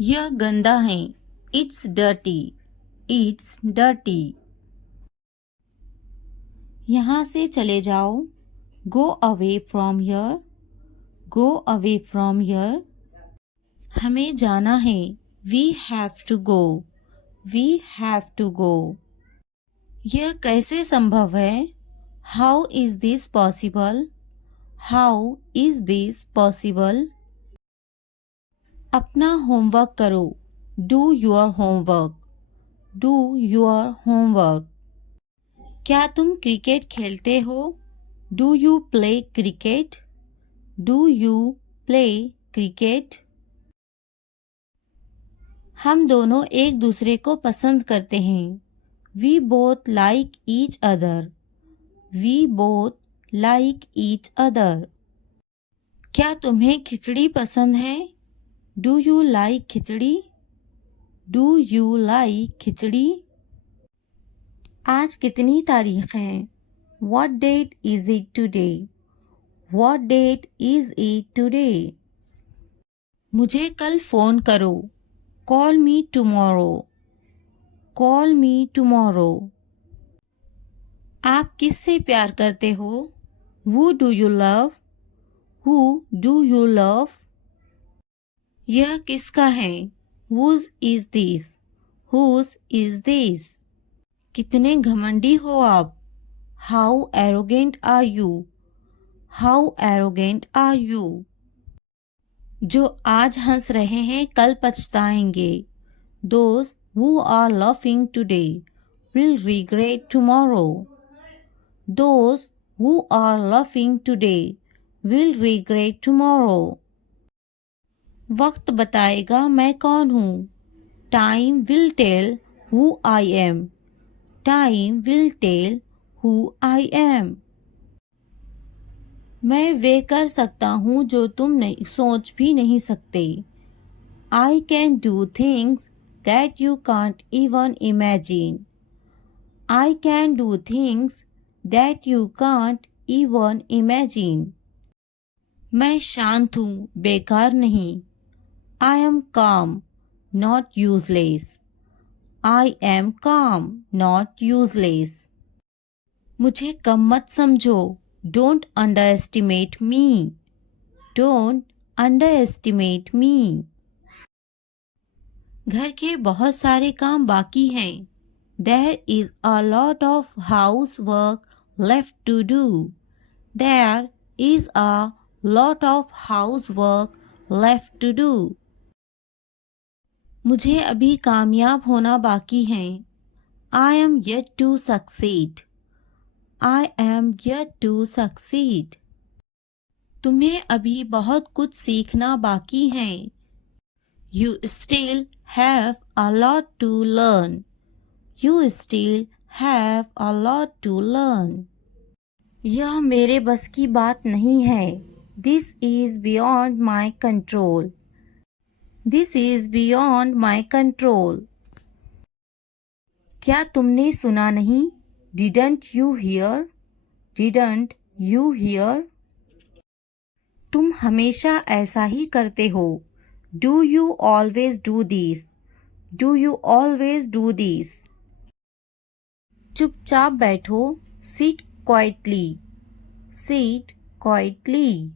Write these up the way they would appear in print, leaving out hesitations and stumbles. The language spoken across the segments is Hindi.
यह गंदा है। It's dirty. It's dirty. यहाँ से चले जाओ। Go away from here. Go away from here. हमें जाना है। We have to go. We have to go. यह कैसे संभव है? How is this possible? How is this possible? अपना होमवर्क करो। Do your homework. Do your homework. क्या तुम क्रिकेट खेलते हो? Do you play cricket? Do you play cricket? हम दोनों एक दूसरे को पसंद करते हैं। We both like each other. We both like each other. क्या तुम्हें खिचड़ी पसंद है? Do you like khichdi? Do you like khichdi? आज कितनी तारीख है? What date is it today? What date is it today? मुझे कल फ़ोन करो। Call me tomorrow. Call me tomorrow. आप किससे प्यार करते हो? Who do you love? Who do you love? यह किसका है? Whose is this? Whose is this? कितने घमंडी हो आप? How arrogant are you? How arrogant are you? जो आज हंस रहे हैं कल पछताएंगे। Those who are laughing today will regret tomorrow. Those who are laughing today will regret tomorrow. वक्त बताएगा मैं कौन हूँ। Time will tell who I am. Time will tell who I am. मैं वे कर सकता हूँ जो तुम नहीं सोच भी नहीं सकते। I can do things that you can't even imagine. I can do things that you can't even imagine. मैं शांत हूँ, बेकार नहीं। I am calm, not useless. I am calm, not useless. मुझे कम मत समझो। Don't underestimate me. Don't underestimate me. घर के बहुत सारे काम बाकी हैं। There is a lot of housework left to do. There is a lot of housework left to do. मुझे अभी कामयाब होना बाकी है। I am yet to succeed. I am yet to succeed. तुम्हें अभी बहुत कुछ सीखना बाकी है। You still have a lot to learn. You still have a lot to learn. यह मेरे बस की बात नहीं है। This is beyond my control. This is beyond my control. क्या तुमने सुना नहीं? Didn't you hear? Didn't you hear? तुम हमेशा ऐसा ही करते हो। Do you always do this? Do you always do this? चुपचाप बैठो। Sit quietly. Sit quietly.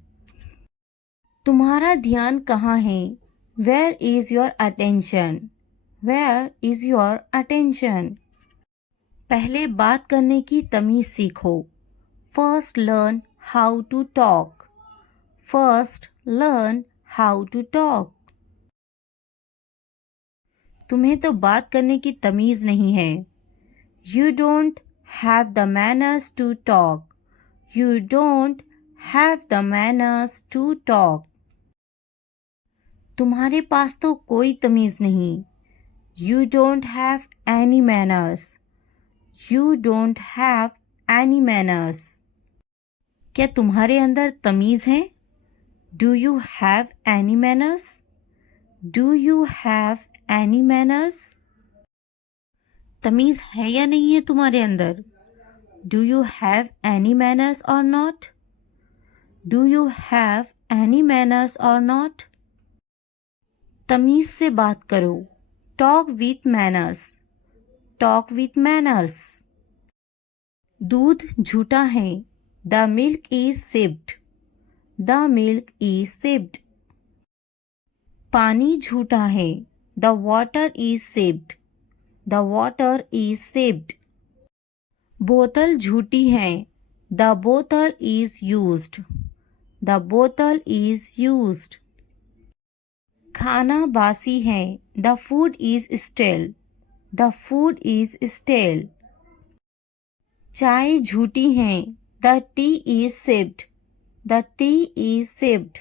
तुम्हारा ध्यान कहाँ है? Where is your attention? Where is your attention? पहले बात करने की तमीज़ सीखो। First learn how to talk. First learn how to talk. तुम्हें तो बात करने की तमीज़ नहीं है। You don't have the manners to talk. You don't have the manners to talk. तुम्हारे पास तो कोई तमीज़ नहीं। You don't have any manners. You don't have any manners. क्या तुम्हारे अंदर तमीज़ है? Do you have any manners? Do you have any manners? तमीज़ है या नहीं है तुम्हारे अंदर? Do you have any manners or not? Do you have any manners or not? तमीज से बात करो। Talk with manners. Talk with manners. दूध झूठा है। The milk is sipped. The milk is sipped. पानी झूठा है। The water is sipped. The water is sipped. बोतल झूठी है। The bottle is used. The bottle is used. खाना बासी है। The food is stale. The food is stale. चाय झूठी है। The tea is sipped. The tea is sipped.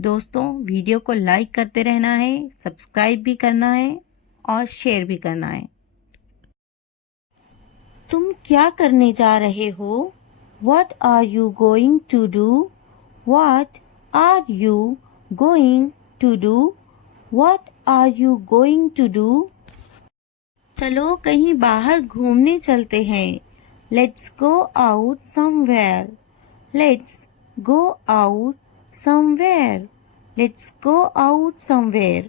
दोस्तों, वीडियो को लाइक करते रहना है, सब्सक्राइब भी करना है और शेयर भी करना है। तुम क्या करने जा रहे हो? What are you going to do? What are you going to do? What are you going to do? चलो कहीं बाहर घूमने चलते हैं। Let's go out somewhere. Let's go out somewhere. Let's go out somewhere.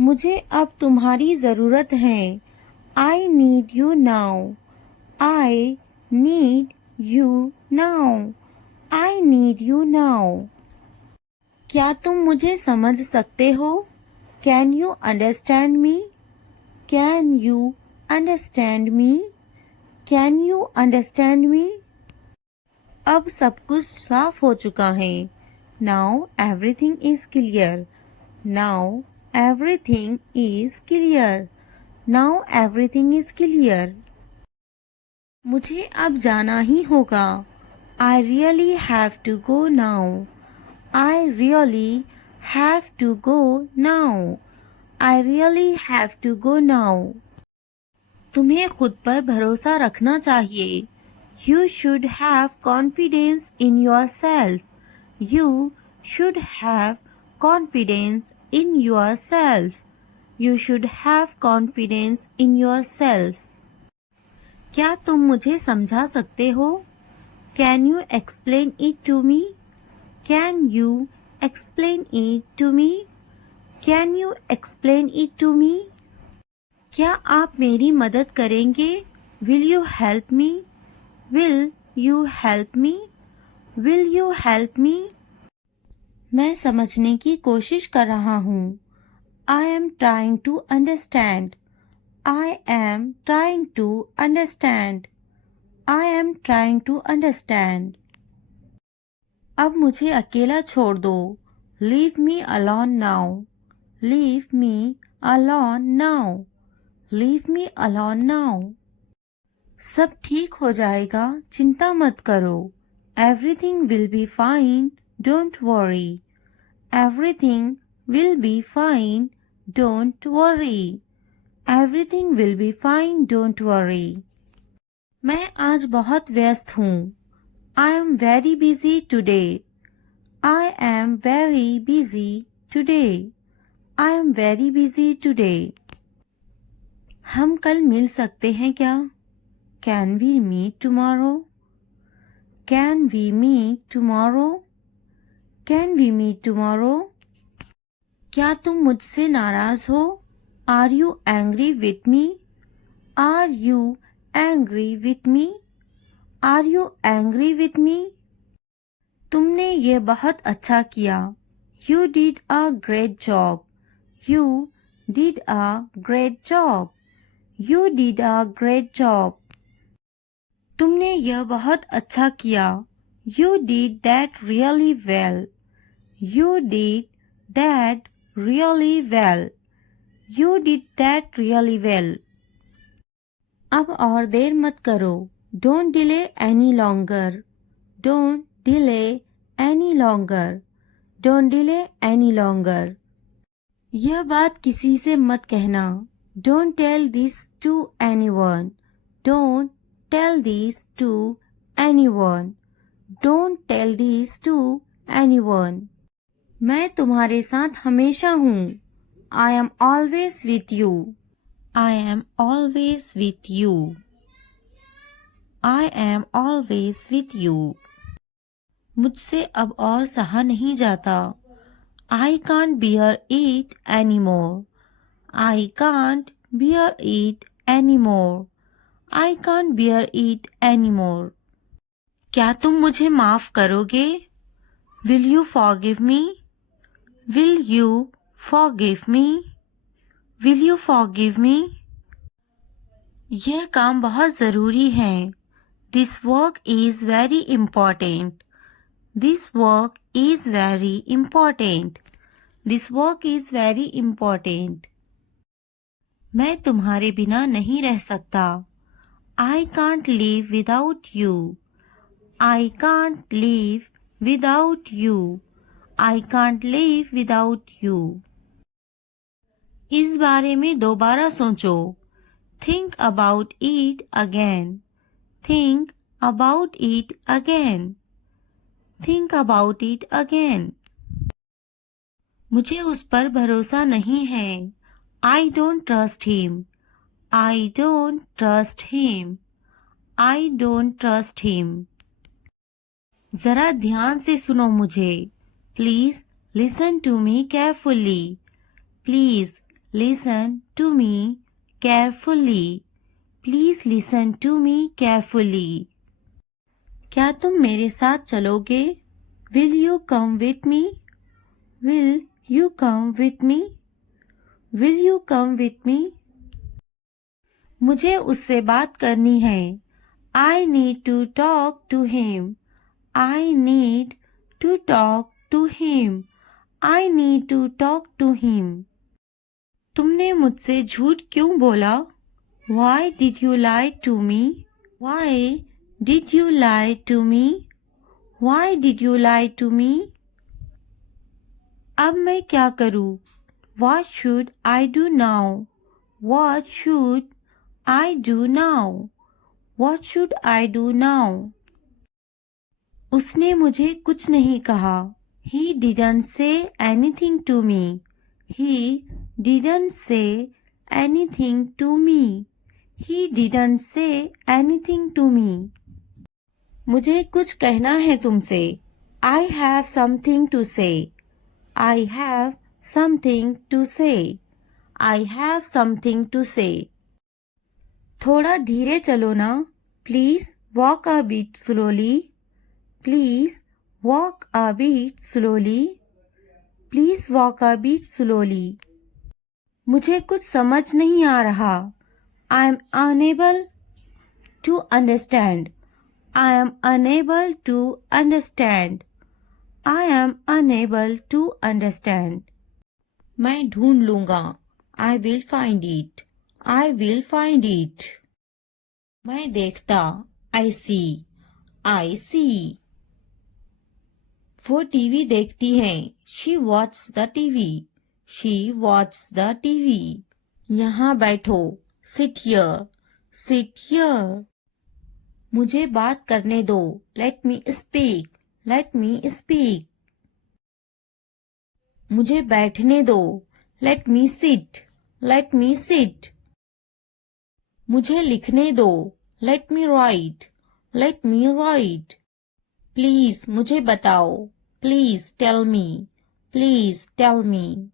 मुझे अब तुम्हारी ज़रूरत है। I need you now. I need you now. I need you now. क्या तुम मुझे समझ सकते हो? Can you understand me? Can you understand me? Can you understand me? अब सब कुछ साफ हो चुका है। Now everything is clear. Now everything is clear. Now everything is clear. मुझे अब जाना ही होगा। I really have to go now. I really have to go now. I really have to go now. तुम्हें खुद पर भरोसा रखना चाहिए। You should have confidence in yourself. You should have confidence in yourself. You should have confidence in yourself. क्या तुम मुझे समझा सकते हो? Can you explain it to me? Can you explain it to me? Can you explain it to me? क्या आप मेरी मदद करेंगे? Will you help me? Will you help me? Will you help me? मैं समझने की कोशिश कर रहा हूँ। I am trying to understand. I am trying to understand. I am trying to understand. अब मुझे अकेला छोड़ दो। Leave me alone now. Leave me alone now. Leave me alone now. सब ठीक हो जाएगा, चिंता मत करो। Everything will be fine. Don't worry. Everything will be fine. Don't worry. Everything will be fine. Don't worry. मैं आज बहुत व्यस्त हूँ। I am very busy today. I am very busy today. I am very busy today. हम कल मिल सकते हैं क्या? Can we meet tomorrow? Can we meet tomorrow? Can we meet tomorrow? क्या तुम मुझसे नाराज हो? Are you angry with me? Are you angry with me? Are you angry with me? तुमने ये बहुत अच्छा किया। You did a great job. You did a great job. You did a great job. तुमने यह बहुत अच्छा किया। You did that really well. You did that really well. You did that really well. अब और देर मत करो। Don't delay any longer. Don't delay any longer. Don't delay any longer. यह बात किसी से मत कहना। Don't tell this to anyone. Don't tell this to anyone. Don't tell this to anyone. मैं तुम्हारे साथ हमेशा हूँ। I am always with you. I am always with you. I am always with you. मुझसे अब और सहा नहीं जाता। I can't bear it anymore. I can't bear it anymore. I can't bear it anymore. क्या तुम मुझे माफ करोगे? Will you forgive me? Will you forgive me? Will you forgive me? यह काम बहुत ज़रूरी है. This work is very important. This work is very important. This work is very important. मैं तुम्हारे बिना नहीं रह सकता. I can't live without you. I can't live without you. I can't live without you. इस बारे में दोबारा सोचो. Think about it again. Think about it again. Think about it again. मुझे उस पर भरोसा नहीं है. I don't trust him. I don't trust him. I don't trust him. जरा ध्यान से सुनो मुझे. Please listen to me carefully. Please listen to me carefully. Please listen to me carefully. क्या तुम मेरे साथ चलोगे? Will you come with me? Will you come with me? Will you come with me? मुझे उससे बात करनी है. I need to talk to him. I need to talk to him. I need to talk to him. तुमने मुझसे झूठ क्यों बोला? Why did you lie to me? Why did you lie to me? Why did you lie to me? अब मैं क्या करूं? What should I do now? What should I do now? What should I do now? उसने मुझे कुछ नहीं कहा. He didn't say anything to me. He didn't say anything to me. He didn't say anything to me. मुझे कुछ कहना है तुमसे. I have something to say. I have something to say. I have something to say. थोड़ा धीरे चलो ना. Please walk a bit slowly. Please walk a bit slowly. Please walk a bit slowly. मुझे कुछ समझ नहीं आ रहा. I am unable to understand. I am unable to understand. I am unable to understand. मैं ढूंढ लूंगा. I will find it. I will find it. मैं देखता. I see. I see. वो टीवी देखती है. She watches the TV. She watches the TV. यहाँ बैठो. Sit here. Sit here. मुझे बात करने दो. Let me speak. Let me speak. मुझे बैठने दो. Let me sit. Let me sit. मुझे लिखने दो. Let me write. Let me write. Please मुझे बताओ. Please tell me. Please tell me.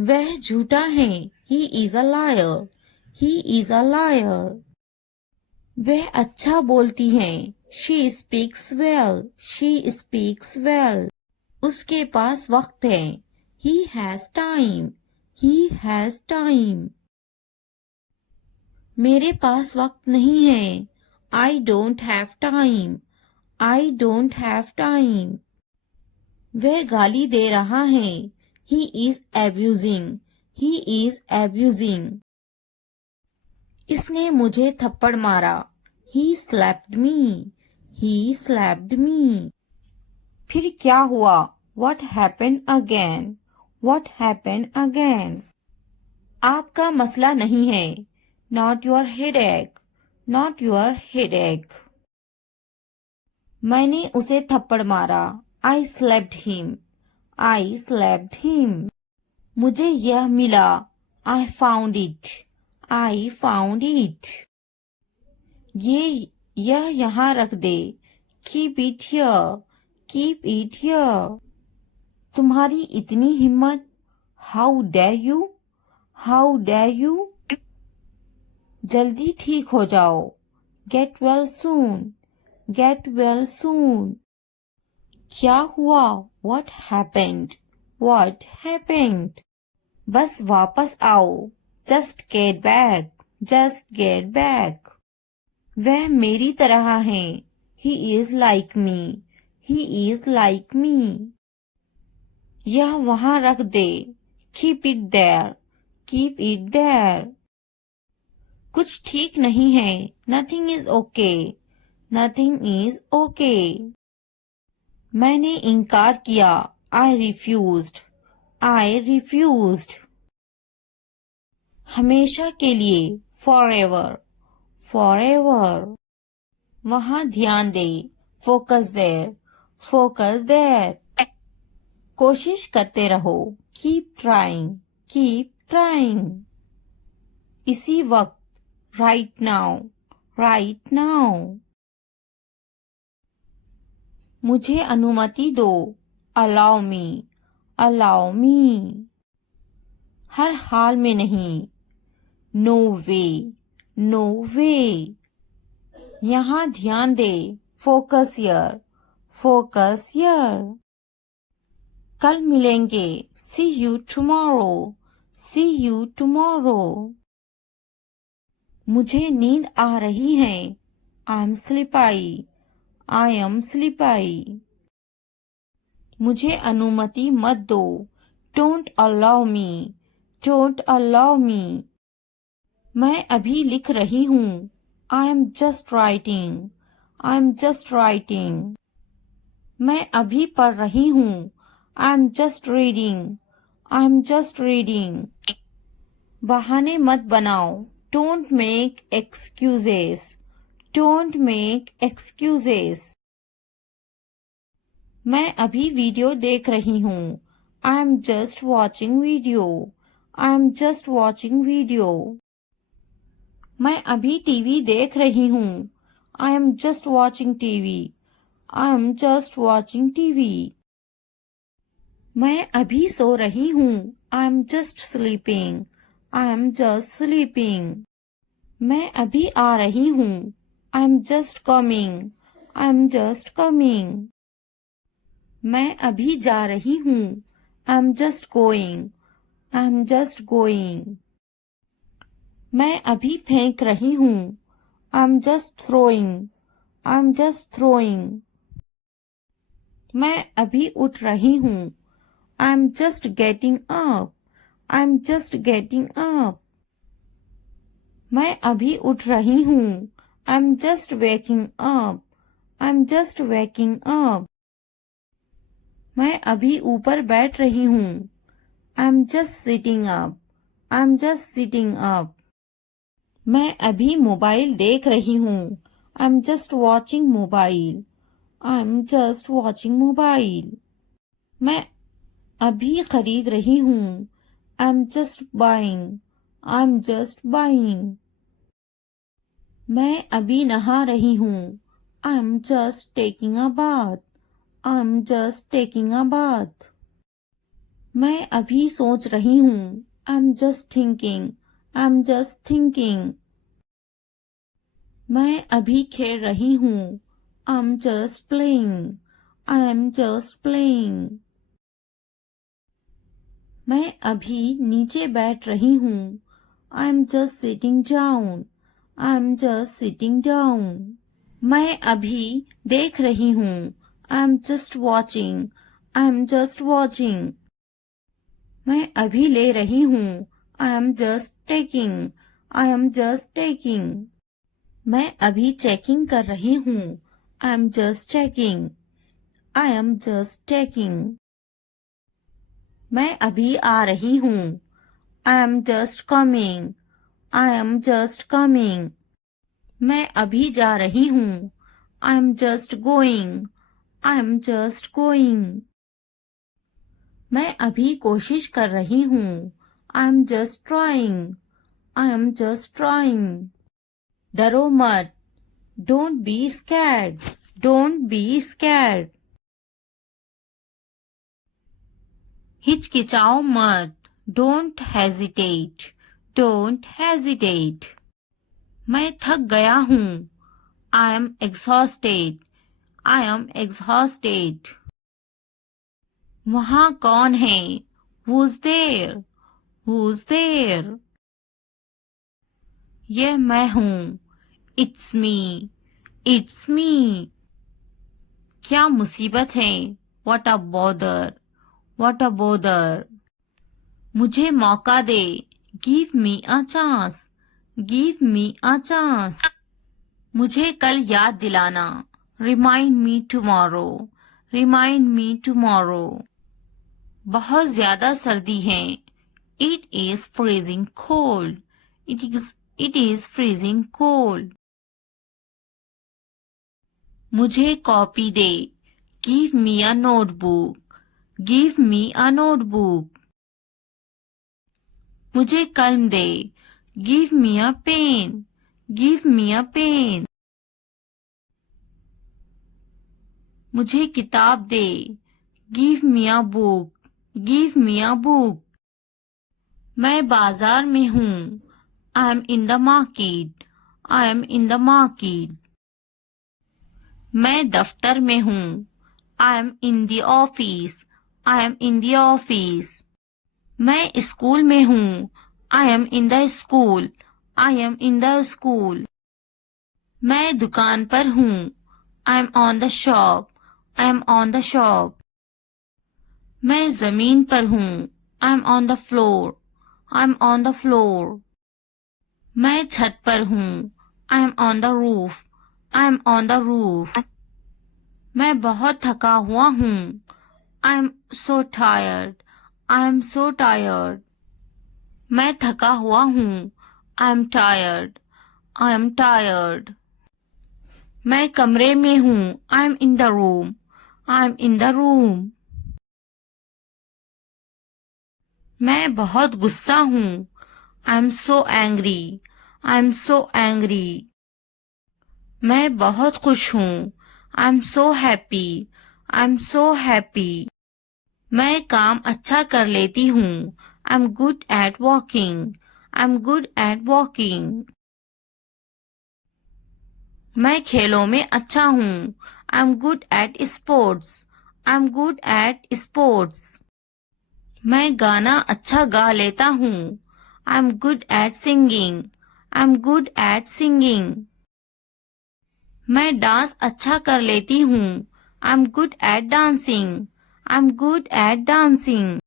वह झूठा है. He is a liar. He is a liar. वह अच्छा बोलती है. She speaks well. She speaks well. उसके पास वक्त है. He has time. He has time. मेरे पास वक्त नहीं है. I don't have time. I don't have time. वह गाली दे रहा है. He is abusing. He is abusing. इसने मुझे थप्पड़ मारा. He slapped me. He slapped me. फिर क्या हुआ? What happened again? What happened again? आपका मसला नहीं है. Not your headache. Not your headache. मैंने उसे थप्पड़ मारा. I slapped him. I slapped him. मुझे यह मिला. I found it. I found it. यह यहाँ रख दे. Keep it here. Keep it here. तुम्हारी इतनी हिम्मत, how dare you, how dare you. जल्दी ठीक हो जाओ, get well soon, get well soon. क्या हुआ, व्हाट हैपेंड, व्हाट हैपेंड। बस वापस आओ, just get back, just get back. वह मेरी तरह है, he is like me, he is like me. यह वहां रख दे, keep it there, keep it there. कुछ ठीक नहीं है, nothing is okay, nothing is okay. मैंने इनकार किया, आई रिफ्यूज्ड, आई रिफ्यूज्ड। हमेशा के लिए, फॉर एवर, फॉर एवर। वहां ध्यान दे, फोकस देयर, फोकस देयर। कोशिश करते रहो, कीप ट्राइंग, कीप ट्राइंग। इसी वक्त, राइट नाउ, राइट नाउ। मुझे अनुमति दो, अलाउ मी, अलाउ मी। हर हाल में नहीं, नो वे, नो वे। यहाँ ध्यान दे, फोकस यर, फोकस यर। कल मिलेंगे, see you tomorrow, see you tomorrow. मुझे नींद आ रही है, आई एम स्लीपाई, आई एम स्लीपाई। मुझे अनुमति मत दो, don't allow me, don't allow me. मैं अभी लिख रही हूँ, I am just writing, I am just writing. मैं अभी पढ़ रही हूँ, I am just reading, I am just reading. बहाने मत बनाओ, don't make excuses, don't make excuses. मैं अभी वीडियो देख रही हूँ, I am just watching video, I am just watching video. मैं अभी टीवी देख रही हूँ, I am just watching TV, I am just watching TV. मैं अभी सो रही हूँ, I am just sleeping, I am just sleeping. मैं अभी आ रही हूँ, I am just coming, I am just coming. मैं अभी जा रही हूँ, I am just going, I am just going. मैं अभी फेंक रही हूँ, I am just throwing, I am just throwing. मैं अभी उठ रही हूँ, I am just getting up, I am just getting up. मैं अभी उठ रही हूँ, I am just waking up, I am just waking up. मैं अभी ऊपर बैठ रही हूँ, I am just sitting up, I am just sitting up. मैं अभी मोबाइल देख रही हूँ, I am just watching mobile, I am just watching mobile. मैं अभी खरीद रही हूँ, I am just buying, I am just buying. मैं अभी नहा रही हूँ, I am just taking a bath, I am just taking a bath. मैं अभी सोच रही हूँ, I am just thinking, I am just thinking. मैं अभी खेल रही हूँ, I am just playing, I am just playing. मैं अभी नीचे बैठ रही हूँ, I am just sitting down, I am just sitting down. मैं अभी देख रही हूँ, I am just watching, I am just watching. मैं अभी ले रही हूँ, I am just taking, I am just taking. मैं अभी चेकिंग कर रही हूँ, I am just checking, I am just checking. मैं अभी आ रही हूँ, I am just coming, I am just coming. मैं अभी जा रही हूँ, I am just going, I am just going. मैं अभी कोशिश कर रही हूँ, I am just trying, I am just trying. डरो मत, don't be scared, don't be scared. हिचकिचाओ मत, डोंट हेजिटेट, डोंट हेजिटेट। मैं थक गया हूँ, I am exhausted, I am exhausted. वहाँ कौन है, who's there, who's there। यह मैं हूँ, इट्स मी, इट्स मी। क्या मुसीबत है, what a bother, what a bother। मुझे मौका दे, give me a chance, give me a chance। मुझे कल याद दिलाना, remind me tomorrow, remind me tomorrow। बहुत ज्यादा सर्दी है, it is freezing cold, it is freezing cold। मुझे copy they, give me a notebook, give me a notebook। मुझे कलम दे, give me a pen, give me a pen। मुझे किताब दे, give me a book, give me a book। मैं बाजार में हूँ, I am in the market, I am in the market। मैं दफ्तर में हूँ, I am in the office, I am in the office। मैं स्कूल में हूँ, I am in the school, I am in the school। मैं दुकान पर हूँ, I am on the shop, I am on the shop। मैं जमीन पर हूँ, I am on the floor, I am on the floor। मैं छत पर हूँ, I am on the roof, I am on the roof। मैं बहुत थका हुआ हूँ, I am so tired, I am so tired। मैं थका हुआ हूँ, I am tired, I am tired। मैं कमरे में हूँ, I am in the room, I am in the room। मैं बहुत गुस्सा हूँ, I am so angry, I am so angry। मैं बहुत खुश हूँ, I am so happy, I am so happy। मैं काम अच्छा कर लेती हूँ, I am good at walking, I am good at walking। मैं खेलों में अच्छा हूँ, I am good at sports, I am good at sports। मैं गाना अच्छा गा लेता हूँ, I am good at singing, I am good at singing। मैं डांस अच्छा कर लेती हूँ, I am good at dancing, I am good at dancing।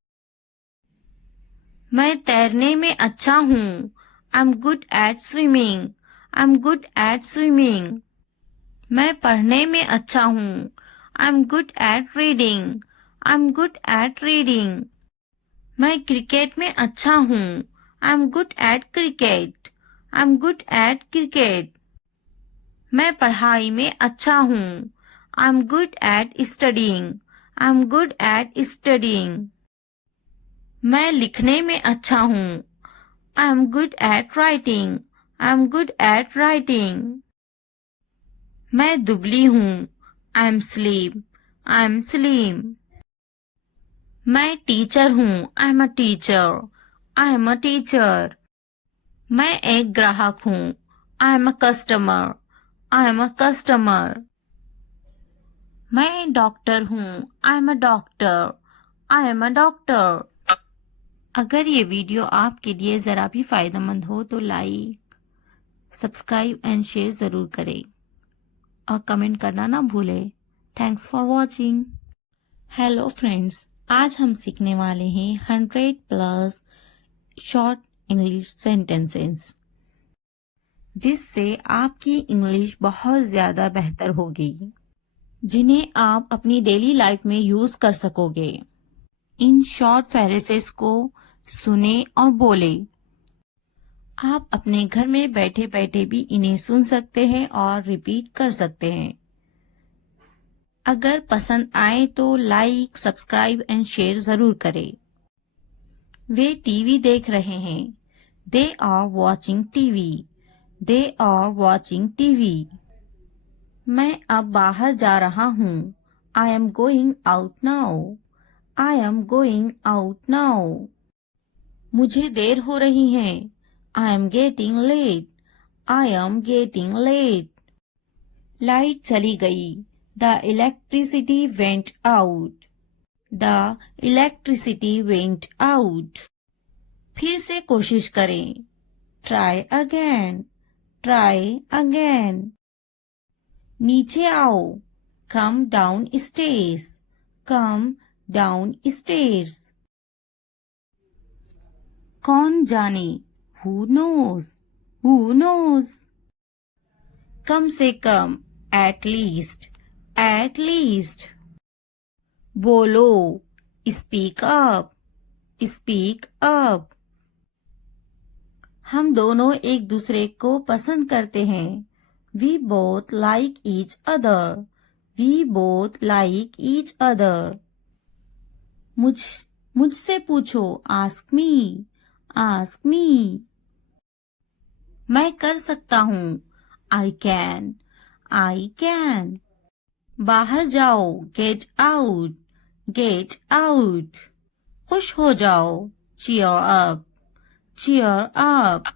मैं तैरने में अच्छा हूँ, I am good at swimming, I am good at swimming। मैं पढ़ने में अच्छा हूँ, I am good at reading, I am good at reading। मैं क्रिकेट में अच्छा हूँ, I am good at cricket, I am good at cricket। मैं पढ़ाई में अच्छा हूँ, I am good at studying, I am good at studying। मैं लिखने में अच्छा हूँ, I am good at writing, I am good at writing। मैं दुबली हूँ, I am slim, I am slim। मैं टीचर हूँ, I am a teacher, I am a teacher। मैं एक ग्राहक हूँ, I am a customer, I am a customer। मैं डॉक्टर हूँ, I am a doctor, I am a doctor। अगर ये वीडियो आपके लिए ज़रा भी फ़ायदेमंद हो तो लाइक, सब्सक्राइब एंड शेयर ज़रूर करें और कमेंट करना ना भूलें। Thanks for watching. Hello friends, आज हम सीखने वाले हैं 100+ शॉर्ट इंग्लिश सेंटेंसेस, जिससे आपकी इंग्लिश बहुत ज़्यादा बेहतर होगी, जिन्हें आप अपनी डेली लाइफ में यूज़ कर सकोगे। इन शॉर्ट फ्रेजेस को सुने और बोले। आप अपने घर में बैठे बैठे भी इन्हें सुन सकते हैं और रिपीट कर सकते हैं। अगर पसंद आए तो लाइक, सब्सक्राइब एंड शेयर जरूर करें। वे टीवी देख रहे हैं। They are watching TV, they are watching TV. मैं अब बाहर जा रहा हूँ। I am going out now, I am going out now. मुझे देर हो रही है. I am getting late. I am getting late. Light चली गई. The electricity went out. The electricity went out. फिर से कोशिश करें. Try again. Try again. नीचे आओ. Come down stairs. Come down stairs. कौन जाने. Who knows? Who knows? कम से कम. At least. At least. बोलो. Speak up. Speak up. हम दोनों एक दूसरे को पसंद करते हैं. We both like each other. We both like each other. मुझसे पूछो. Ask me. Ask me. मैं कर सकता हूँ. I can. I can. बाहर जाओ. Get out. Get out. खुश हो जाओ. Cheer up. Cheer up.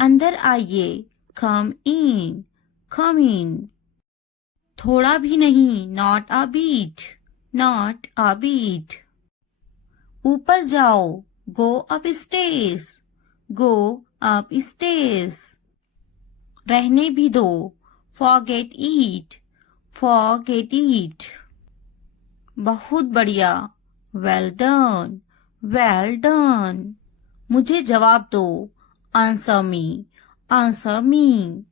अंदर आइए. Come in. Come in. थोड़ा भी नहीं. Not a bit. Not a bit. ऊपर जाओ. Go upstairs. Go upstairs. रहने भी दो. Forget it. Forget it. बहुत बढ़िया. Well done. Well done. मुझे जवाब दो. Answer me. Answer me.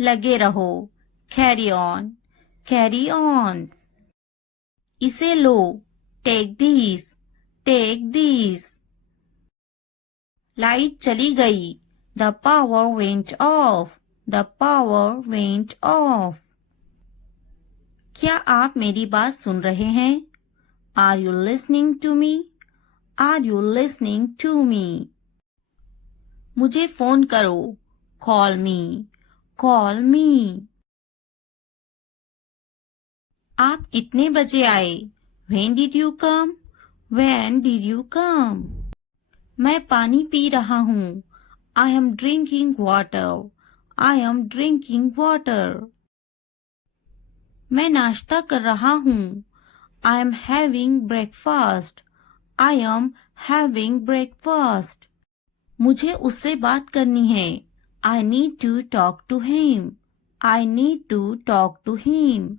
लगे रहो. Carry on. Carry on. इसे लो. Take this. Take this. Light चली गई. The power went off. The power went off. क्या आप मेरी बात सुन रहे हैं? Are you listening to me? Are you listening to me? मुझे फोन करो. Call me. Call me. आप कितने बजे आए? When did you come? When did you come? मैं पानी पी रहा हूँ. I am drinking water. I am drinking water. मैं नाश्ता कर रहा हूँ. I am having breakfast. I am having breakfast. मुझे उससे बात करनी है. I need to talk to him. I need to talk to him.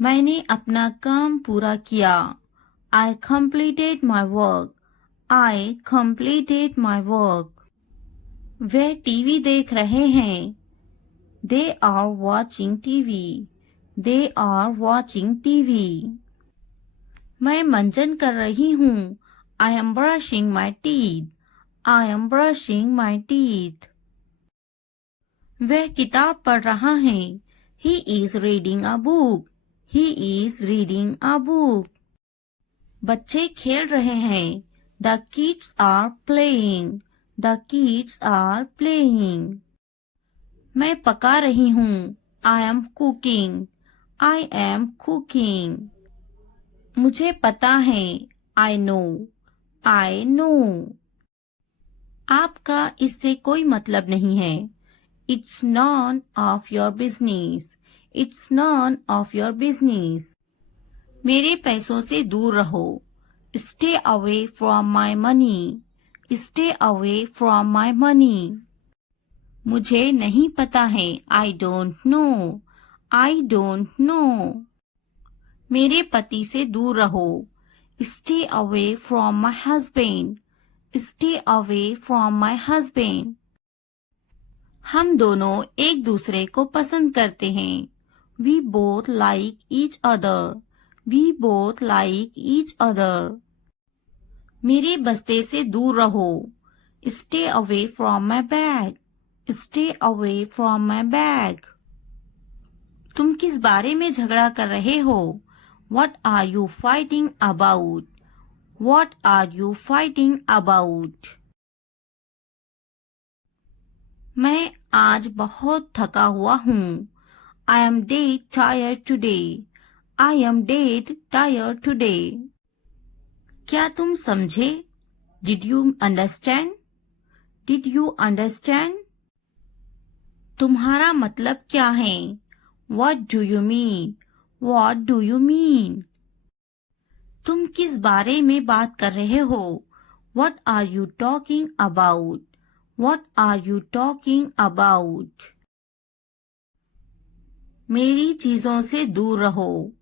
मैंने अपना काम पूरा किया. I completed my work. I completed my work. Way TV देख रहे हैं. They are watching TV. They are watching TV. मैं मंजन कर रही हूँ. I am brushing my teeth. I am brushing my teeth. वह किताब पढ़ रहा है. He is reading a book. He is reading a book. बच्चे खेल रहे हैं. The kids are playing. The kids are playing. मैं पका रही हूँ. I am cooking. I am cooking. मुझे पता है. I know. I know. आपका इससे कोई मतलब नहीं है. It's none of your business. It's none of your business. मेरे पैसों से दूर रहो. Stay away from my money. Stay away from my money. मुझे नहीं पता है. I don't know. I don't know. मेरे पति से दूर रहो. Stay away from my husband. Stay away from my husband. हम दोनों एक दूसरे को पसंद करते हैं. We both like each other. We both like each other. मेरे बस्ते से दूर रहो. Stay away from my bag. Stay away from my bag. तुम किस बारे में झगड़ा कर रहे हो? What are you fighting about? What are you fighting about? मैं आज बहुत थका हुआ हूँ. I am dead tired today. I am dead tired today. क्या तुम समझे? Did you understand? Did you understand? तुम्हारा मतलब क्या है? What do you mean? What do you mean? तुम किस बारे में बात कर रहे हो? What are you talking about? What are you talking about? मेरी चीजों से दूर रहो.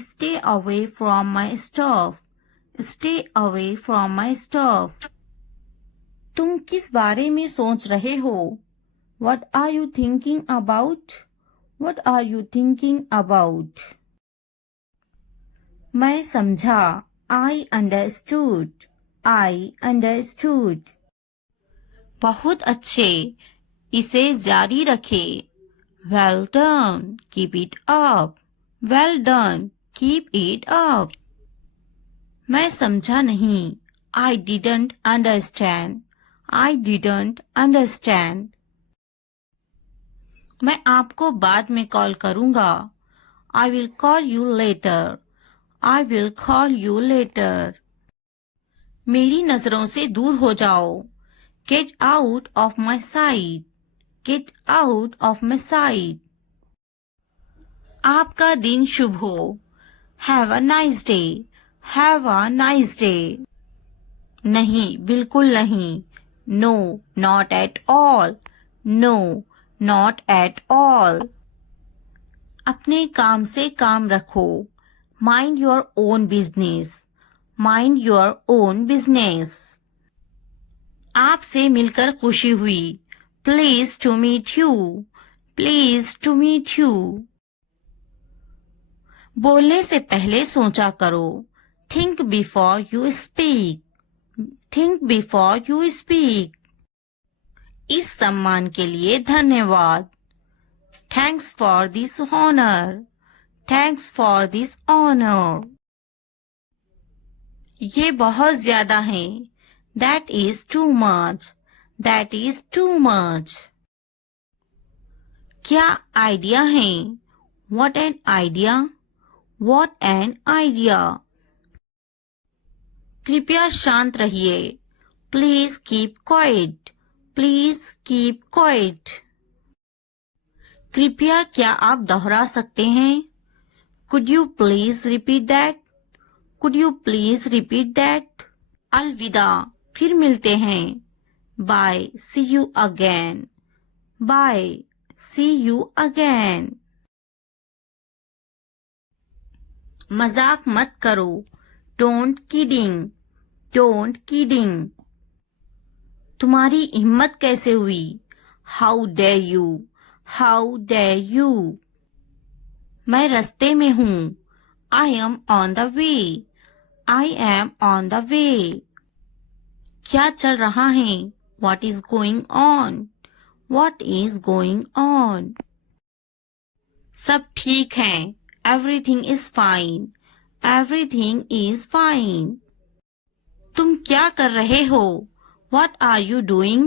Stay away from my stuff. Stay away from my stuff. तुम किस बारे में सोच रहे हो? What are you thinking about? What are you thinking about? मैं समझा. I understood. I understood. बहुत अच्छे. इसे जारी रखे. Well done. Keep it up. Well done. Keep it up. मैं समझा नहीं. I didn't understand. I didn't understand. मैं आपको बाद में कॉल करूंगा. I will call you later. I will call you later. मेरी नजरों से दूर हो जाओ. Get out of my sight. Get out of my sight. आपका दिन शुभ हो. Have a nice day. Have a nice day. नहीं, बिल्कुल नहीं. No, not at all. No, not at all. अपने काम से काम रखो. Mind your own business. Mind your own business. आपसे मिलकर खुशी हुई. Pleased to meet you. Pleased to meet you. बोलने से पहले सोचा करो. Think before you speak. Think before you speak. इस सम्मान के लिए धन्यवाद. Thanks for this honor. Thanks for this honor. ये बहुत ज्यादा है. That is too much. That is too much. क्या आइडिया है? What an idea. What an idea. कृपया शांत रहिए. Please keep quiet. Please keep quiet. कृपया क्या आप दोहरा सकते हैं? Could you please repeat that? Could you please repeat that? अलविदा, फिर मिलते हैं. Bye, see you again. Bye, see you again. मजाक मत करो. Don't kidding. Don't kidding. तुम्हारी हिम्मत कैसे हुई? How dare you? How dare you? मैं रास्ते में हूँ. I am on the way. I am on the way. क्या चल रहा है? What is going on? What is going on? सब ठीक है. Everything is fine. Everything is fine. तुम क्या कर रहे हो? What are you doing?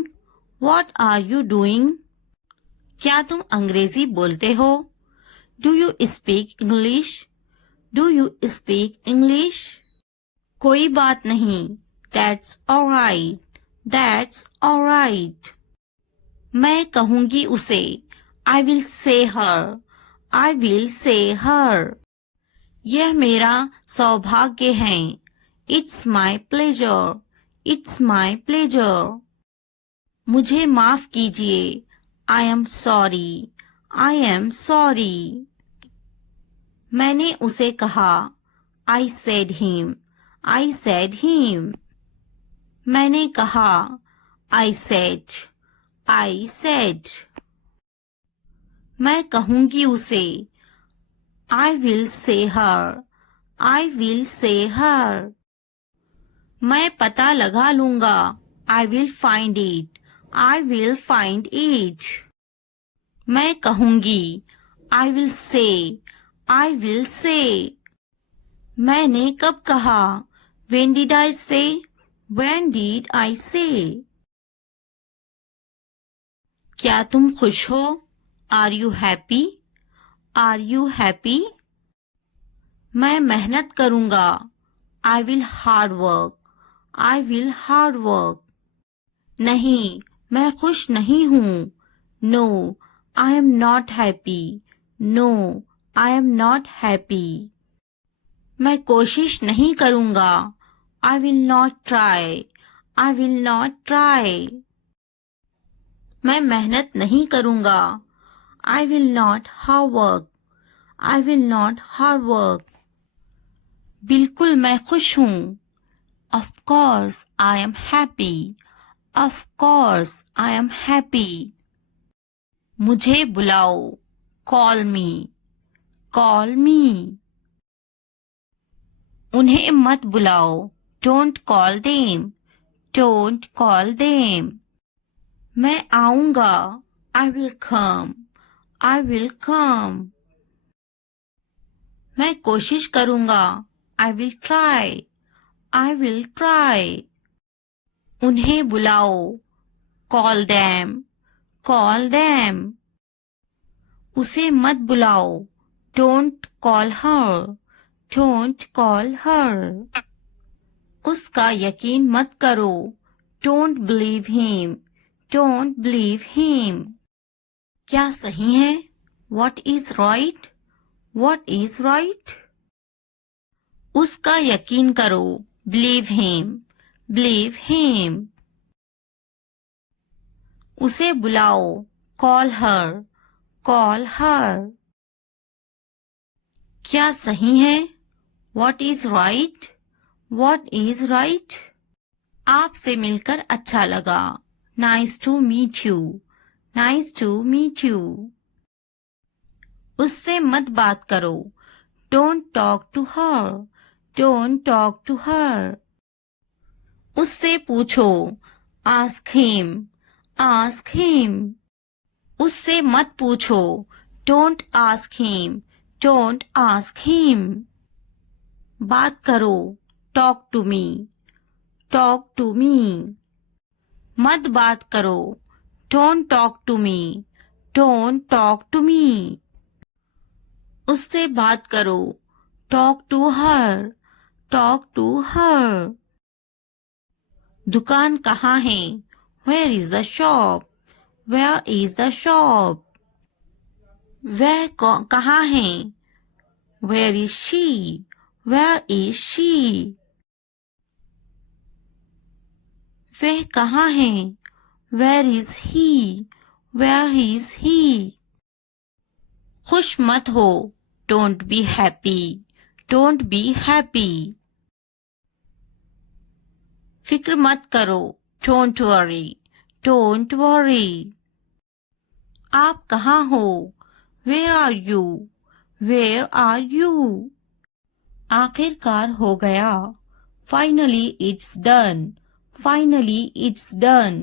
What are you doing? क्या तुम अंग्रेजी बोलते हो? Do you speak English? Do you speak English? कोई बात नहीं. That's alright. That's alright. मैं कहूंगी उसे. I will say her. I will say her. यह मेरा सौभाग्य है. It's my pleasure. It's my pleasure. मुझे माफ कीजिए. I am sorry. I am sorry. मैंने उसे कहा. I said him. I said him. मैंने कहा. I said. I said. मैं कहूंगी उसे. I will say her. I will say her. मैं पता लगा लूंगा. I will find it. I will find it. मैं कहूंगी. I will say. I will say. मैंने कब कहा? When did I say? When did I say? क्या तुम खुश हो? Are you happy? Are you happy? मैं मेहनत करूंगा। I will hard work. I will hard work. नहीं, मैं खुश नहीं हूँ। No, I am not happy. No, I am not happy. मैं कोशिश नहीं करूंगा। I will not try. I will not try. मैं मेहनत नहीं करूंगा। I will not hard work. I will not hard work. बिल्कुल मैं खुश हूँ। Of course I am happy. Of course I am happy. मुझे बुलाओ। Call me. Call me. उन्हें मत बुलाओ। Don't call them. Don't call them. मैं आऊंगा। I will come. I will come. मैं कोशिश करूंगा। I will try. I will try. उन्हें बुलाओ। Call them. Call them. उसे मत बुलाओ। Don't call her. Don't call her. उसका यकीन मत करो। Don't believe him. Don't believe him. क्या सही है? What is right? What is right? उसका यकीन करो। Believe him. Believe him. उसे बुलाओ। Call her. Call her. क्या सही है? What is right? What is right? आपसे मिलकर अच्छा लगा। Nice to meet you. Nice to meet you. उससे मत बात करो। Don't talk to her. Don't talk to her. उससे पूछो। Ask him. Ask him. उससे मत पूछो। Don't ask him. Don't ask him. बात करो। Talk to me. Talk to me. मत बात करो। Don't talk to me. Don't talk to me. उससे बात करो। Talk to her. Talk to her. दुकान कहाँ है? Where is the shop? Where is the shop? वह कहाँ है? Where is she? Where is she? वह कहाँ है? Where is he? Where is he? खुश मत हो। Don't be happy. Don't be happy. फिक्र मत करो। Don't worry. Don't worry. आप कहाँ हो? Where are you? Where are you? आखिरकार हो गया। Finally it's done. Finally it's done.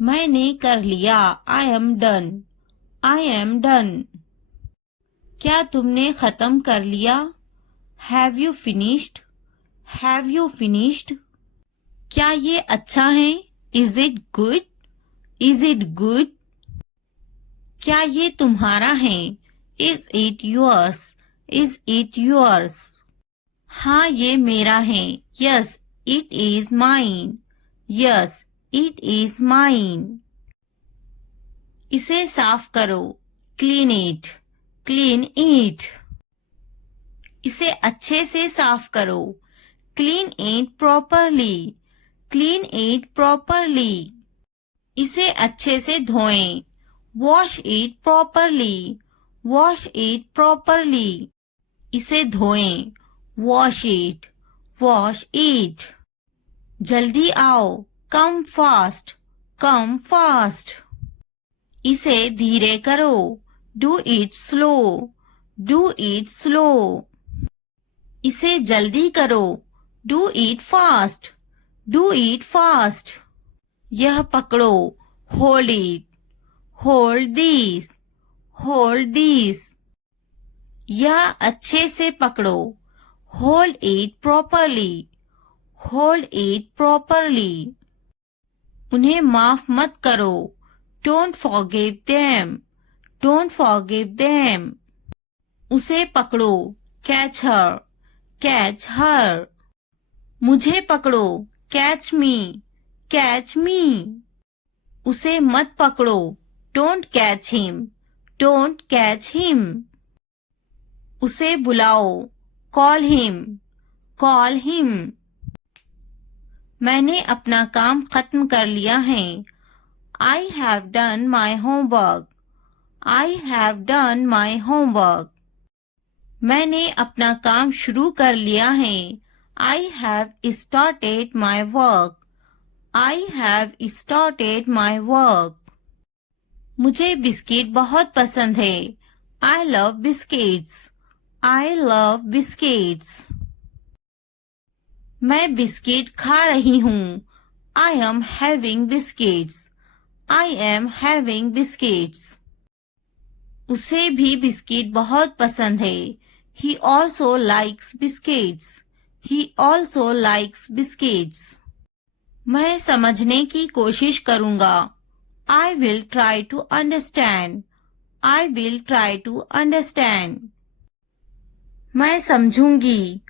मैंने कर लिया। I am done. I am done. क्या तुमने खत्म कर लिया? Have you finished? Have you finished? क्या ये अच्छा है? Is it good? Is it good? क्या ये तुम्हारा है? Is it yours? Is it yours? हाँ ये मेरा है। Yes, it is mine. Yes, it is mine. इसे साफ करो। Clean it. Clean it. इसे अच्छे से साफ करो। Clean it properly. Clean it properly. इसे अच्छे से धोएं। Wash it properly. Wash it properly. इसे धोएं। Wash it. Wash it. जल्दी आओ। Come fast. Come fast. इसे धीरे करो। Do it slow. Do it slow. इसे जल्दी करो। Do it fast. Do it fast. यह पकड़ो। Hold it. Hold this. Hold this. यह अच्छे से पकड़ो। Hold it properly. Hold it properly. उन्हें माफ मत करो। Don't forgive them. Don't forgive them. उसे पकड़ो। Catch her, catch her. मुझे पकड़ो, कैच मी, कैच मी। उसे मत पकड़ो, don't catch him, don't catch him. उसे बुलाओ, कॉल हिम, कॉल हिम। मैंने अपना काम खत्म कर लिया है। I have done my homework. I have done my homework. मैंने अपना काम शुरू कर लिया है। I have started my work. I have started my work. मुझे बिस्किट बहुत पसंद है। I love biscuits. I love biscuits. मैं बिस्किट खा रही हूँ। I am having biscuits. I am having biscuits. उसे भी बिस्किट बहुत पसंद है। He also likes biscuits. He also likes biscuits. मैं समझने की कोशिश करूँगा। I will try to understand. I will try to understand. मैं समझूंगी।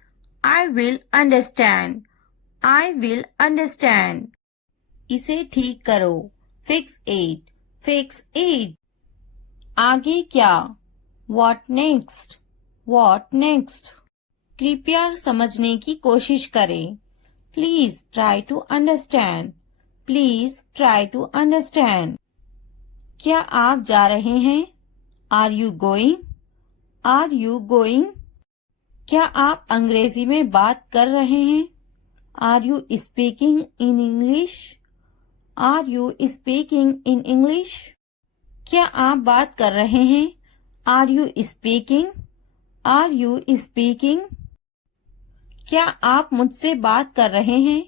I will understand. I will understand. इसे ठीक करो। Fix it. Fix it. आगे क्या? What next? What next? कृपया समझने की कोशिश करें। Please try to understand. Please try to understand. क्या आप जा रहे हैं? Are you going? Are you going? क्या आप अंग्रेजी में बात कर रहे हैं? Are you speaking in English? Are you speaking in English? क्या आप बात कर रहे हैं? Are you speaking? Are you speaking? क्या आप मुझसे बात कर रहे हैं?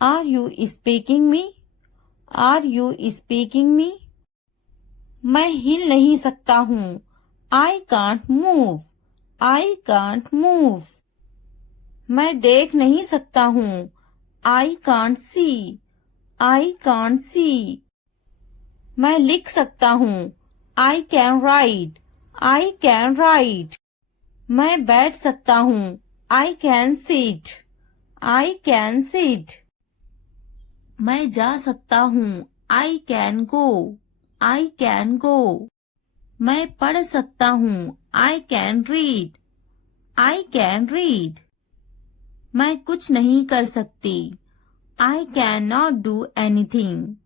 Are you speaking me? Are you speaking me? मैं हिल नहीं सकता हूँ। I can't move. I can't move. मैं देख नहीं सकता हूँ। I can't see. I can't see. मैं लिख सकता हूँ। I can write. I can write. मैं बैठ सकता हूँ। I can sit. I can sit. मैं जा सकता हूँ। I can go. I can go. मैं पढ़ सकता हूँ। I can read. I can read. मैं कुछ नहीं कर सकती। I cannot do anything.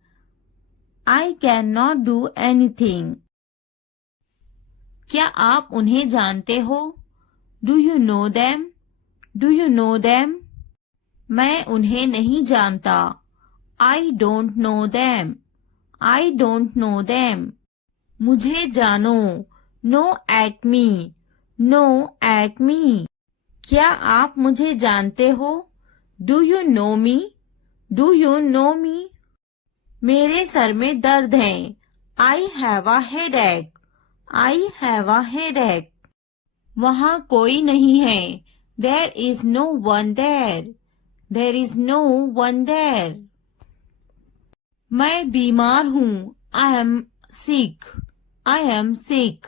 I cannot do anything. क्या आप उन्हें जानते हो? Do you know them? Do you know them? मैं उन्हें नहीं जानता। I don't know them. I don't know them. मुझे जानो। No at me. No at me. क्या आप मुझे जानते हो? Do you know me? Do you know me? मेरे सर में दर्द है। I have a headache. I have a headache. वहाँ कोई नहीं है। There is no one there. There is no one there. मैं बीमार हूँ। I am sick. I am sick.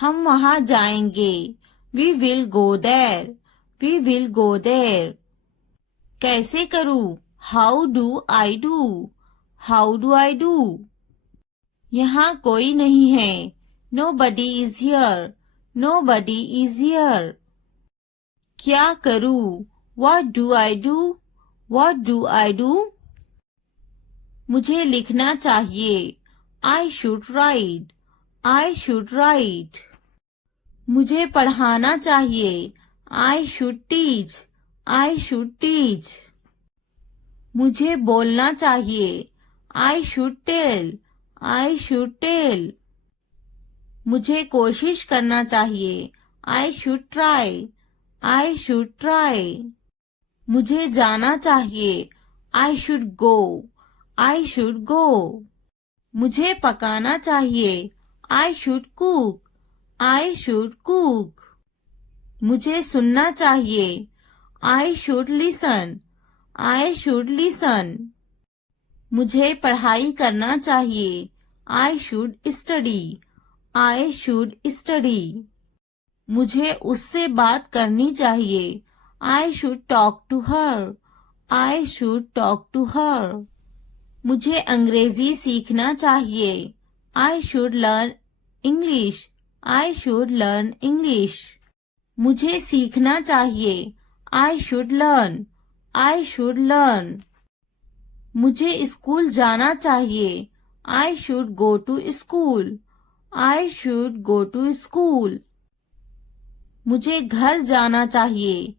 हम वहाँ जाएंगे। We will go there. We will go there. कैसे करूँ? How do I do? How do I do? यहाँ कोई नहीं है। Nobody is here. Nobody is here. क्या करूँ? What do I do? What do I do? मुझे लिखना चाहिए। I should write. I should write. मुझे पढ़ाना चाहिए। I should teach. I should teach. मुझे बोलना चाहिए। I should tell. I should tell. मुझे कोशिश करना चाहिए। I should try. I should try. मुझे जाना चाहिए। I should go. I should go. मुझे पकाना चाहिए। I should cook. I should cook. मुझे सुनना चाहिए। I should listen. I should listen. मुझे पढ़ाई करना चाहिए। I should study. I should study. मुझे उससे बात करनी चाहिए. I should talk to her. I should talk to her. मुझे अंग्रेजी सीखना चाहिए. I should learn English. I should learn English. मुझे सीखना चाहिए. I should learn. I should learn. मुझे स्कूल जाना चाहिए. I should go to school. I should go to school. मुझे घर जाना चाहिए.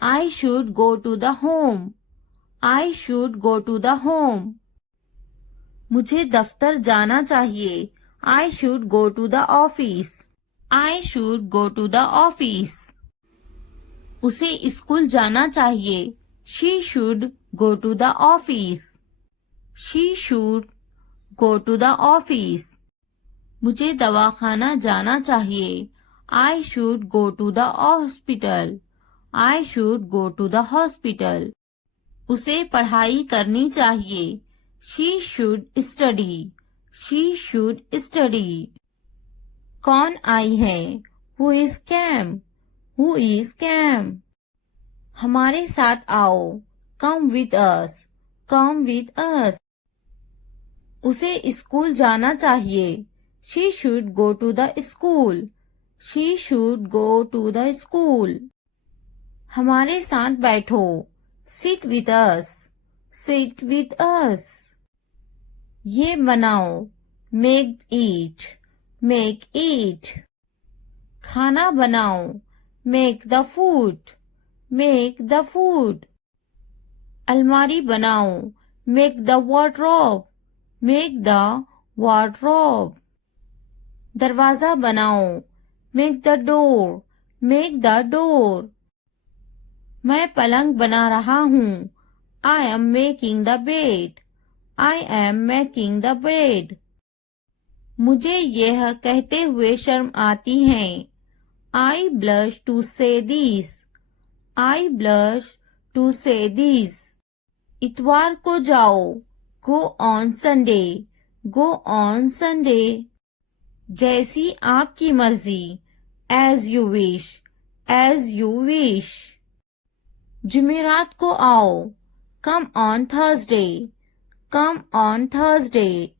I should go to the home. I should go to the home. मुझे दफ्तर जाना चाहिए. I should go to the office. I should go to the office. उसे स्कूल जाना चाहिए. She should go to the office. She should go to the office. मुझे दवाखाना जाना चाहिए. I should go to the hospital. I should go to the hospital. उसे पढ़ाई करनी चाहिए. She should study. She should study. कौन आई है? Who is came? Who is came? हमारे साथ आओ. Come with us. Come with us. उसे स्कूल जाना चाहिए. She should go to the school. She should go to the school. हमारे साथ बैठो. Sit with us. Sit with us. ये बनाओ. Make it. Make it. खाना बनाओ. Make the food. Make the food. अलमारी बनाओ. Make the wardrobe. Make the wardrobe. दरवाजा बनाओ. Make the door. Make the door. मैं पलंग बना रहा हूँ. I am making the bed. I am making the bed. मुझे यह कहते हुए शर्म आती है. I blush to say this. I blush to say this. इतवार को जाओ. Go on Sunday. Go on Sunday. जैसी आपकी मर्जी. As you wish. As you wish. जुमेरात को आओ. Come on Thursday. Come on Thursday.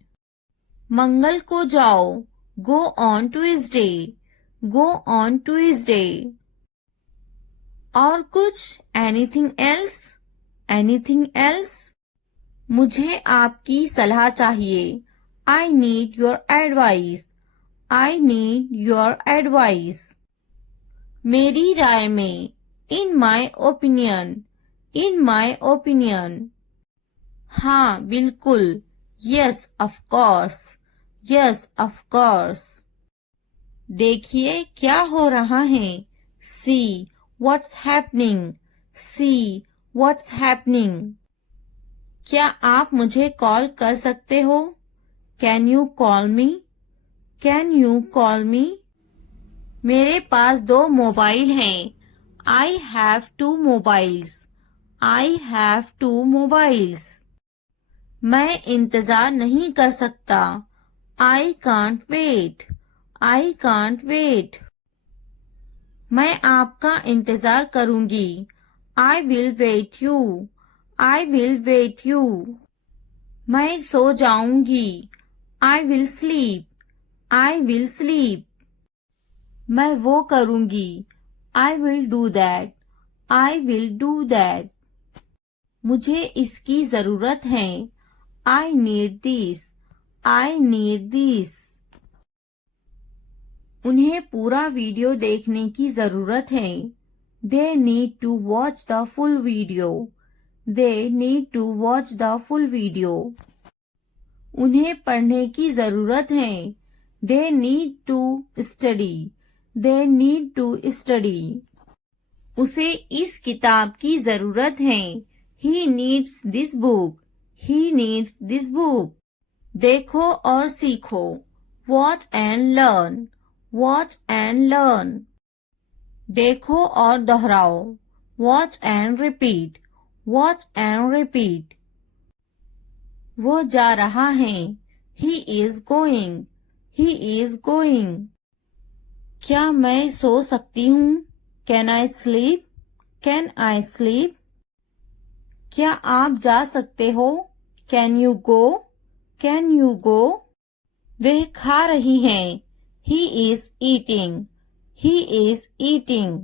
मंगल को जाओ. Go on Tuesday. Go on Tuesday. और कुछ? Anything else? Anything else? मुझे आपकी सलाह चाहिए. I need your advice. I need your advice. मेरी राय में. In my opinion. In my opinion. हाँ बिल्कुल. Yes of course. Yes of course. देखिए क्या हो रहा है. See what's happening. See what's happening. क्या आप मुझे कॉल कर सकते हो? Can you call me? Can you call me? मेरे पास 2 मोबाइल हैं. I have 2 mobiles. I have 2 mobiles. मैं इंतजार नहीं कर सकता. I can't wait. I can't wait. मैं आपका इंतजार करूंगी. I will wait you. I will wait you. मैं सो जाऊंगी. I will sleep. I will sleep. मैं वो करूंगी. I will do that. I will do that. मुझे इसकी जरूरत है. I need this. I need this. उन्हें पूरा वीडियो देखने की जरूरत है. They need to watch the full video. They need to watch the full video. उन्हें पढ़ने की जरूरत है. They need to study. They need to study. उसे इस किताब की जरूरत है. He needs this book. He needs this book. देखो और सीखो. Watch and learn. Watch and learn. देखो और दोहराओ. Watch and repeat. Watch and repeat. वो जा रहा है. He is going. He is going. क्या मैं सो सकती हूँ? Can I sleep? Can I sleep? क्या आप जा सकते हो? Can you go? Can you go? वह खा रही हैं। He is eating. He is eating.